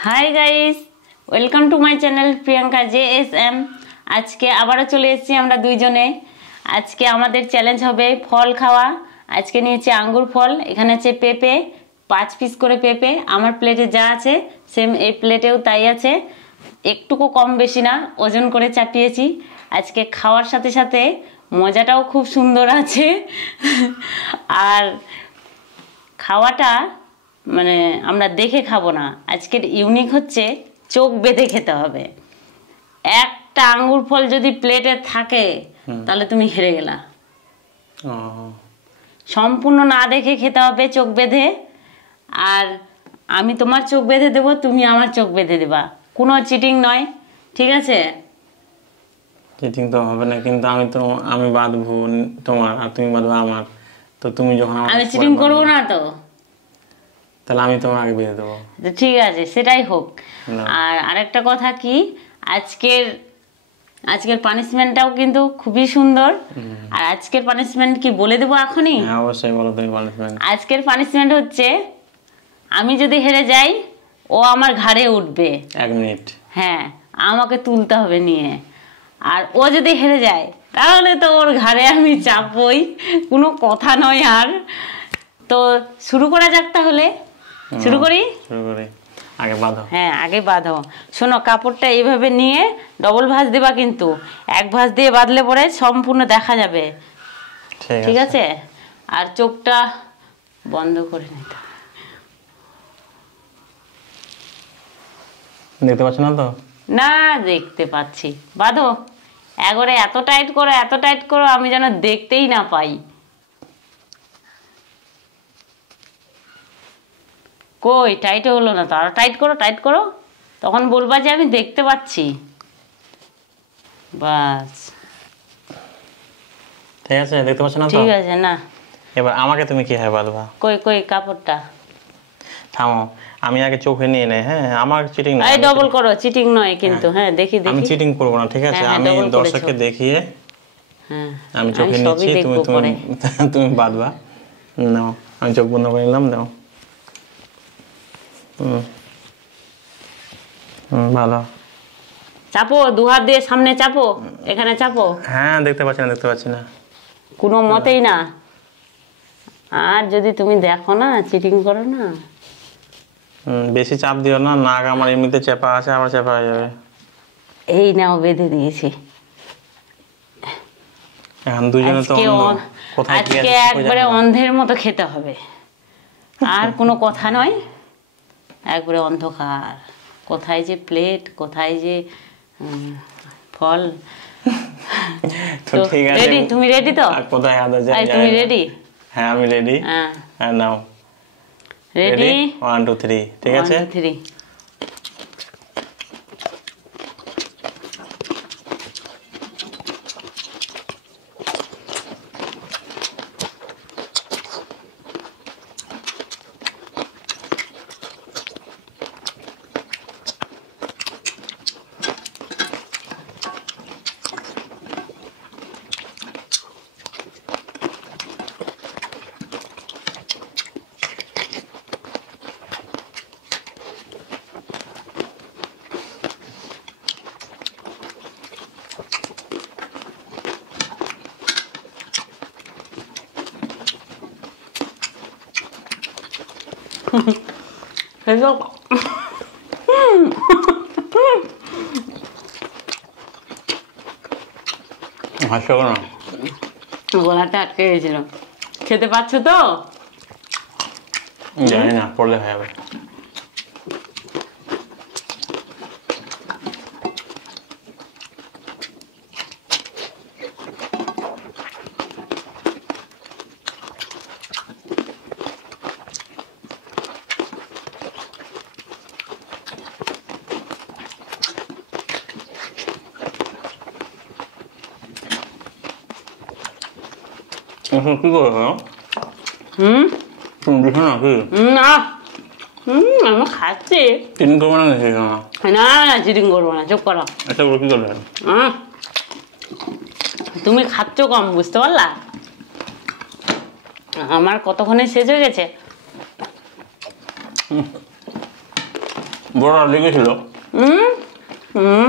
Hi guys welcome to my channel Priyanka JSM। आज के आबारो चले एसेছি আমরা দুইজনে। আজকে আমাদের চ্যালেঞ্জ হবে ফল খাওয়া। আজকে নিয়েছি আঙ্গুর ফল, এখানে আছে পেঁপে, 5 পিস করে পেঁপে। আমার প্লেটে যা আছে সেম এই প্লেটেও তাই আছে, একটুকু কম বেশি না, ওজন করে চাপিয়েছি। আজকে খাওয়ার সাথে সাথে মজাটাও খুব সুন্দর আছে। আর খাওয়াটা মানে আমরা দেখে খাবো না, আজকের ইউনিক হচ্ছে চোখ বেঁধে খেতে হবে। একটা আঙ্গুর ফল যদি প্লেটে থাকে তাহলে তুমি হেরে গেলা। সম্পূর্ণ না দেখে খেতে হবে, চোখ বেঁধে। আর আমি তোমার চোখ বেঁধে দেবো, তুমি আমার চোখ বেঁধে দেবা, কোনো চিটিং নয়, ঠিক আছে? চিটিং তো হবে না, কিন্তু আমি বাঁধবো তোমার আর তুমি বাঁধবো আমার। তো তুমি যখন আমি চিটিং করবো না তো, তাহলে আমি তোমার আগে বেঁধে দেবো। ঠিক আছে, সেটাই হোক। আর আরেকটা কথা কি, আজকের পানিশমেন্টটাও কিন্তু খুবই সুন্দর। আর আজকের পানিশমেন্ট কি বলে দেবো এখনই? হ্যাঁ অবশ্যই বলো তুমি পানিশমেন্ট। আজকের পানিশমেন্ট হচ্ছে আমি যদি হেরে যাই ও আমার ঘাড়ে উঠবে 1 মিনিট। হ্যাঁ, আমাকে তুলতে হবে নিয়ে। আর ও যদি হেরে যায় তাহলে তো ওর ঘাড়ে আমি চাপবই, কোনো কথা নয়। আর তো শুরু করা যাক তাহলে। শুরু করি। আগে বাঁধো। হ্যাঁ, আগে বাঁধো। শোনো, কাপড়টা এইভাবে নিয়ে ডবল ভাঁজ দেবা, কিন্তু এক ভাঁজ দিয়ে বাঁধলে পরে সম্পূর্ণ দেখা যাবে, ঠিক আছে? আর চোখটা বন্ধ করে নিতে। দেখতে পাচ্ছ না তো? না, দেখতে পাচ্ছি। বাঁধো একবারে, এত টাইট করো, এত টাইট করো আমি যেন দেখতেই না পাই। কই টাইট হলো না তো, আরো টাইট করো, টাইট করো, তখন বলবা যে আমি দেখতে পাচ্ছি। বাস, ঠিক আছে। দেখতে পাচ্ছ না তো? ঠিক আছে। না, এবার আমাকে তুমি কি হয় বাঁধবা? কই কই কাপড়টা থামো, আমি আগে চোখে নিয়ে নেই। হ্যাঁ, আমার চিটিং না। এই ডবল করো, চিটিং নয় কিন্তু। হ্যাঁ, দেখি দেখি। আমি চিটিং করব না, ঠিক আছে? আমি দর্শককে দেখিয়ে হ্যাঁ আমি চোখে নিচ্ছি, তুমি বাঁধবা। নাও, আমি চোখ বন্ধ করে নিলাম। দাও। ভালো। চাপো, 2 হাত দিয়ে সামনে চাপো, এখানে চাপো। হ্যাঁ, দেখতে পাচ্ছি না। কোনো মতেই না। আর যদি তুমি দেখো না, চিটিং করো না। বেশি চাপ দিও না, নাক আমার এমনিতে চেপা আছে, আবার চেপা হয়ে যাবে। এই নাও, বেঁধে দিয়েছি। এখন দুজনে তো আজকে একবারে অন্ধের মতো খেতে হবে, আর কোনো কথা নয়। একবারে অন্ধকার, কোথায় যে প্লেট, কোথায় যে ফল। ঠিক আছে, রেডি? তুমি রেডি তো? কোথায় আদা যায়? তুমি রেডি? হ্যাঁ, আমি রেডি। হ্যাঁ, নাও। রেডি? 1 2 3, ঠিক আছে? 1 2 3। গলাটা আটকে গেছিল। খেতে পাচ্ছ তো? জানি না, পড়লে হয়ে যাবে। কি করবো? তুমি দেখো না কি? না, আমি খাচ্ছি। চিটিং করবো না? না না, চিটিং করবো না, চুপ করো। আচ্ছা, কি করবে? তুমি খাচ্ছ কম, বুঝতে পারলা? আমার কতক্ষণে শেষ হয়ে গেছে। বড় লেগেছিল। হুম হুম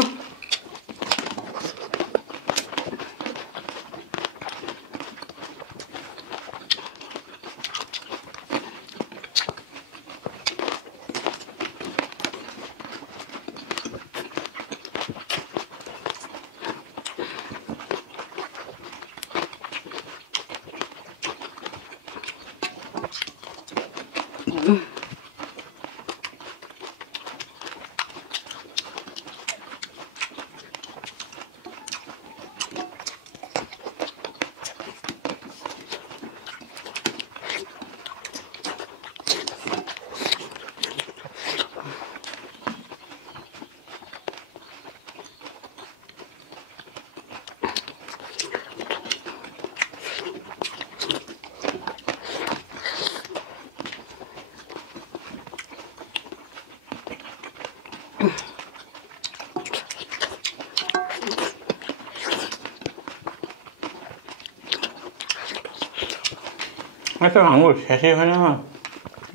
একটা আঙুর শেষই হয় না আমার।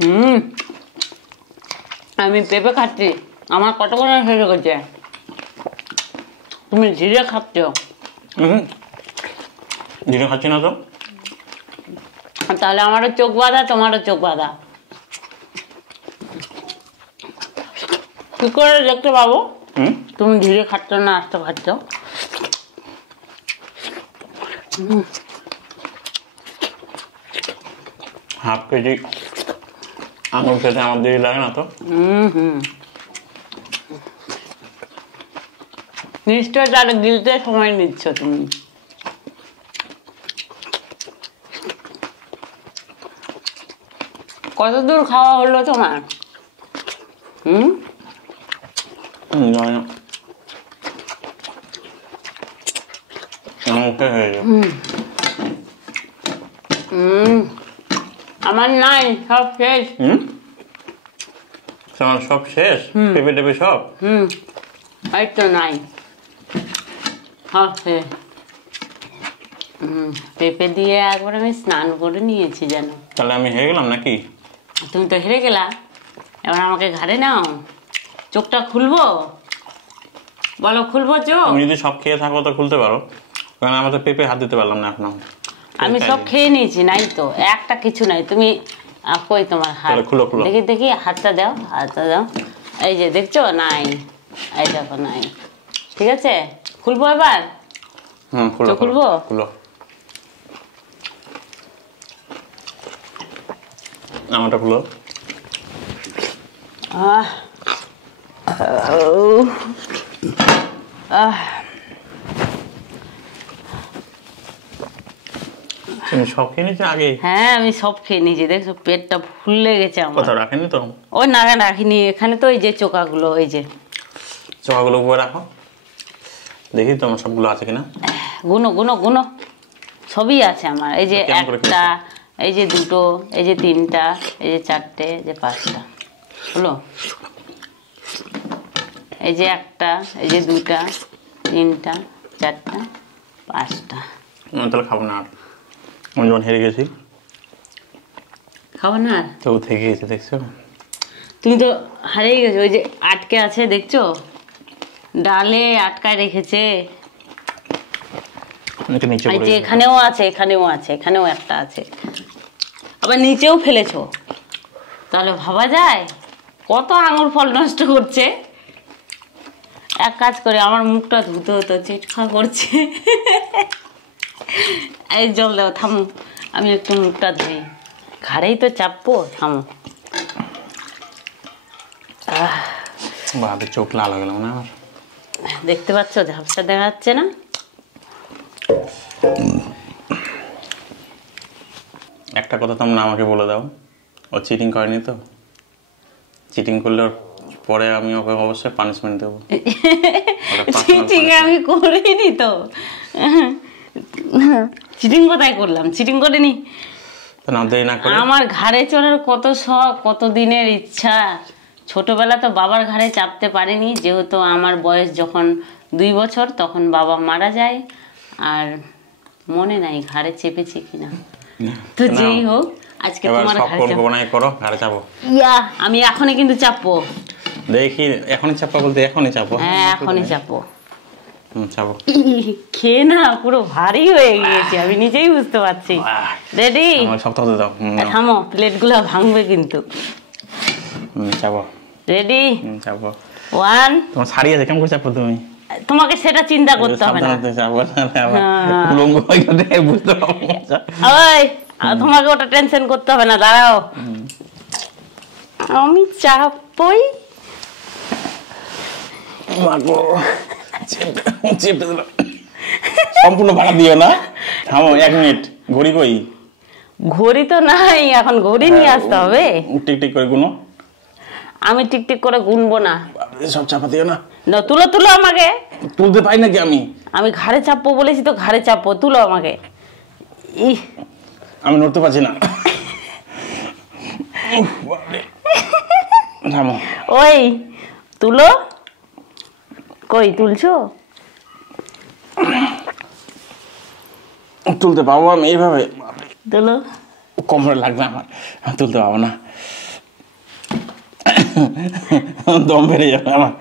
হুম আমি পেঁপে খাচ্ছি, আমার কতক্ষণ শেষ করছে, তুমি ধীরে খাচ্ছ। ধীরে খাচ্ছি না তো। তাহলে আমারও চোখ বাঁধা, তোমারও চোখ বাঁধা। কি করে দেখতে পাবো তুমি ধীরে খাচ্ছ না আস্তে খাচ্ছ? হাফ কেজি আঙুর খেতে আমার দেরি লাগে না তো। নিশ্চয় তার গিলতে সময় নিচ্ছ তুমি। কতদূর খাওয়া হলো তোমার? জানি না। মুখে হয়ে যাবে। আমার নাই, সব শেষ। তোমার সব শেষ? পেঁপে টেপে সব? এই তো নাই, সব শেষ। পেঁপে দিয়ে একবার আমি স্নান করে নিয়েছি যেন। তাহলে আমি হেরে গেলাম নাকি? তুমি তো হেরে গেলা, এবার আমাকে ঘাড়ে নাও। চোখটা খুলবো? বলো খুলবো চোখ? তুমি যদি সব খেয়ে থাকো তো খুলতে পারো, কারণ আমরা তো পেঁপে হাত দিতে পারলাম না এখনো। আমি সব খেয়ে নিয়েছি, নাই তো একটা কিছু নাই। তুমি কই তোমার হাত? খুলো খুলো দেখি দেখি, হাতটা দাও, হাতটা দাও। এই যে দেখছো, নাই। এই দেখো নাই। ঠিক আছে, খুলবো এবার? খুলো খুলবো। খুলো। আমারটা খুলো। তুমি সব খেয়ে নিয়েছো আগে? হ্যাঁ আমি সব খেয়ে নিয়েছি, দেখছো পেটটা ফুলে গেছে আমার। কোথাও রাখেনি তো? ওই না রাখিনি, এখানে তো এই যে চোকাগুলো, ওই যে চোখাগুলো উপরে রাখো, দেখি তোমার সবগুলো আছে কিনা। গুনো গুনো গুনো, সবই আছে আমার। এই যে একটা, এই যে দুটো, এই যে তিনটা, এই যে চারটে, এই যে পাঁচটা হলো। এই যে একটা, এই যে দুটা, তিনটা, চারটা, পাঁচটা। তাহলে খাবো না আর, আমি যখন হেরে গেছি। খাবো না? তো থেকে গেছে, দেখছো? তুমি তো হারিয়ে গেছো। ওই যে আটকে আছে দেখছো, ডালে আটকায় রেখেছে। এই যে এখানেও আছে, এখানেও আছে, এখানেও একটা আছে, আবার নিচেও ফেলেছো। তাহলে ভাবা যায় কত আঙুর ফল নষ্ট করছে। এক কাজ করে আমার মুখটা ধুতে হতো, চিটখা করছে। এই জল দাও, থামো, আমি একটু মুখটা ধুই। ঘাড়েই তো চাপবো, থামো। বাবা চোখ লাল হয়ে গেল না আমার। দেখতে পাচ্ছ ঝাপসা দেখা যাচ্ছে না? একটা কথা তোমরা আমাকে বলে দাও, ও চিটিং করেনি তো? চিটিং করলে পরে আমি ওকে অবশ্যই পানিশমেন্ট দেবো। চিটিং আমি করিনি তো। চিটিং কোথায় করলাম? চিটিং করিনি। আমার ঘাড়ে চড়ার কত শখ, কত দিনের ইচ্ছা। ছোটবেলা তো বাবার ঘাড়ে চাপতে পারিনি, যেহেতু আমার বয়স যখন 2 বছর তখন বাবা মারা যায়, আর মনে নাই ঘাড়ে চেপেছি কিনা। তো যেই হোক, আজকে তোমার ঘাড়ে চাপবো। করো, ঘাড়ে চাপো। ইয়া, আমি এখনই কিন্তু চাপবো। দেখি এখনই চাপা বলতে এখনই চাপো। হ্যাঁ এখনই চাপো। চাপো। খেয়ে না পুরো ভারী হয়ে গিয়েছে, আমি নিজেই বুঝতে পারছি। রেডি? শক্ত হতে দাও। থামো, প্লেটগুলো ভাঙবে কিন্তু। চাপো। রেডি? চাপো। 1 তোমার শাড়ি আছে, কেমন করে চাপো তুমি? তোমাকে সেটা চিন্তা করতে হবে না। ওই তোমাকে ওটা টেনশন করতে হবে না, দাঁড়াও আমি চাপই। সম্পূর্ণ ভাড়া দিও না, থামো 1 মিনিট। ঘড়ি কই? ঘড়ি তো নাই, এখন ঘড়ি নিয়ে আসতে হবে। টিকটিক করে গুনো। আমি টিকটিক করে গুনবো না। সব চাপা দিও না। না তুলো তুলো আমাকে। তুলতে পাই নাকি আমি? আমি ঘাড়ে চাপবো বলেছি তো, ঘাড়ে চাপবো, তুলো আমাকে। আমি নড়তে পারছি না। থামো। ওই তুলো, কই তুলছো? তুলতে পাবো আমি এইভাবে? তুলো। কোমরে লাগবে আমার, তুলতে পাবো না, দম বেড়ে যাবে আমার।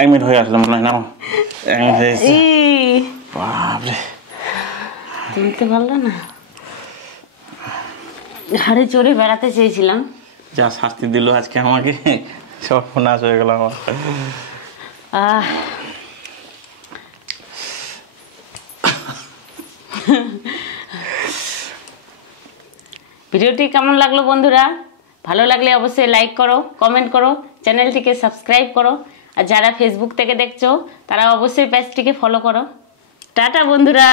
1 মিনিট হয়ে আসলাম মনে হয়। নাও 1 মিনিট হয়ে গেছে। বাপরে, তুলতে পারলো না। ঘাড়ে চড়ে বেড়াতে চেয়েছিলাম, যা শাস্তি দিল আজকে আমাকে, সব নাশ হয়ে গেল আমার। ভিডিওটি কেমন লাগলো বন্ধুরা? ভালো লাগলে অবশ্যই লাইক করো, কমেন্ট করো, চ্যানেলটিকে সাবস্ক্রাইব করো। আর যারা ফেসবুক থেকে দেখছো তারা অবশ্যই পেজটিকে ফলো করো। টাটা বন্ধুরা।